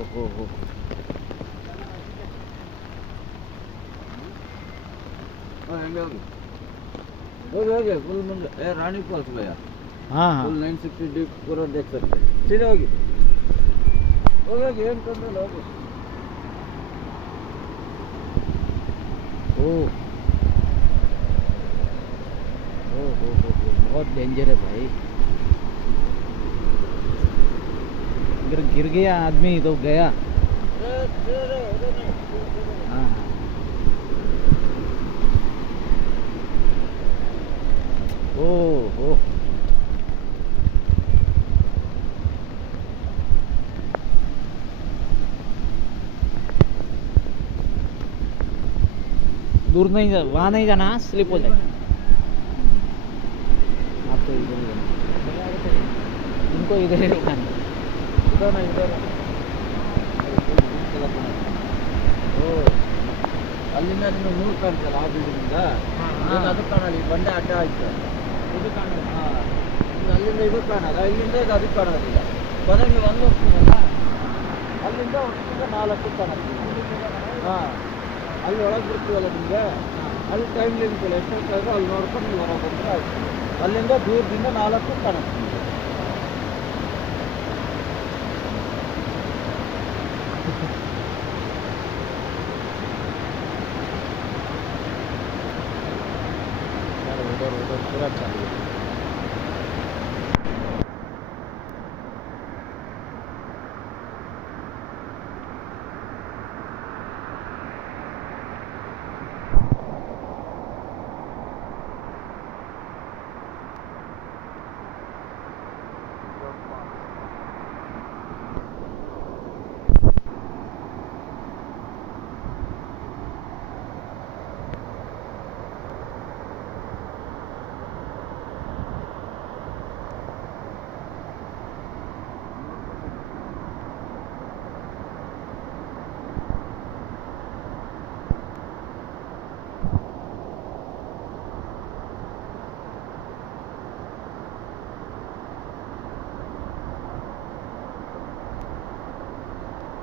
ಓ ಹೋ. ಹೆಂಗೆ ಹೋಗಿ ಹೋಗಿ ಹೋಗಿ ಫುಲ್ ಮುಂದೆ रानी फॉल्स भैया। हाँ हाँ फुल 960 डी पूरा देख सकते हैं। सीधे होगी होगी होगी ಏನು ತೊಂದರೆ ಇಲ್ಲ ಹೋಗಿ। ओ ओ बहुत डेंजर है भाई। अगर गिर गया आदमी तो गया। हाँ हाँ ओ हो दूर नहीं जा, वहाँ नहीं जाना, स्लिप हो जाए। आपको इधर ही जाना, इनको इधर ही रुकाना। ಇದಾನ ಇದಾನ ಓ ಅಲ್ಲಿಂದ ನಿಮಗೆ ಮೂರು ಕಾಣ್ತಲ್ಲ ಆ ಬಿಲ್ಡಿಂಗಿಂದ ಏನು ಅದು ಕಾಣಲ್ಲ ಈ ಬಂಡೆ ಅಡ್ಡ ಆಯ್ತು ಇದು ಕಾಣಲ್ಲ ಹಾಂ ಅಲ್ಲಿಂದ ಇದು ಕಾಣಲ್ಲ ಇಲ್ಲಿಂದ ಇದು ಅದಕ್ಕೆ ಕಾಣೋದಿಲ್ಲ ಕೊನೆಗೆ ನೀವು ಅಲ್ಲಿ ಹೋಗ್ತೀರಲ್ಲ ಅಲ್ಲಿಂದ ಒಟ್ಟಿಗೆ 4 ಕಾಣುತ್ತೆ ಹಾಂ ಅಲ್ಲಿ ಒಳಗೆ ಬಿಡ್ತೀವಲ್ಲ ನಿಮಗೆ ಅಲ್ಲಿ ಟೈಮ್ ಲಿಮಿಟ್ ಇಲ್ಲ ಎಷ್ಟೊತ್ತು ಆದರೂ ಅಲ್ಲಿ ನೋಡ್ಕೊಂಡು ನೀವು ಹೊರಗೆ ಬಂದರೆ ಆಯ್ತು ಅಲ್ಲಿಂದ ದೂರದಿಂದ 4 ಕಾಣುತ್ತೆ उधर उधर पूरा चालू है।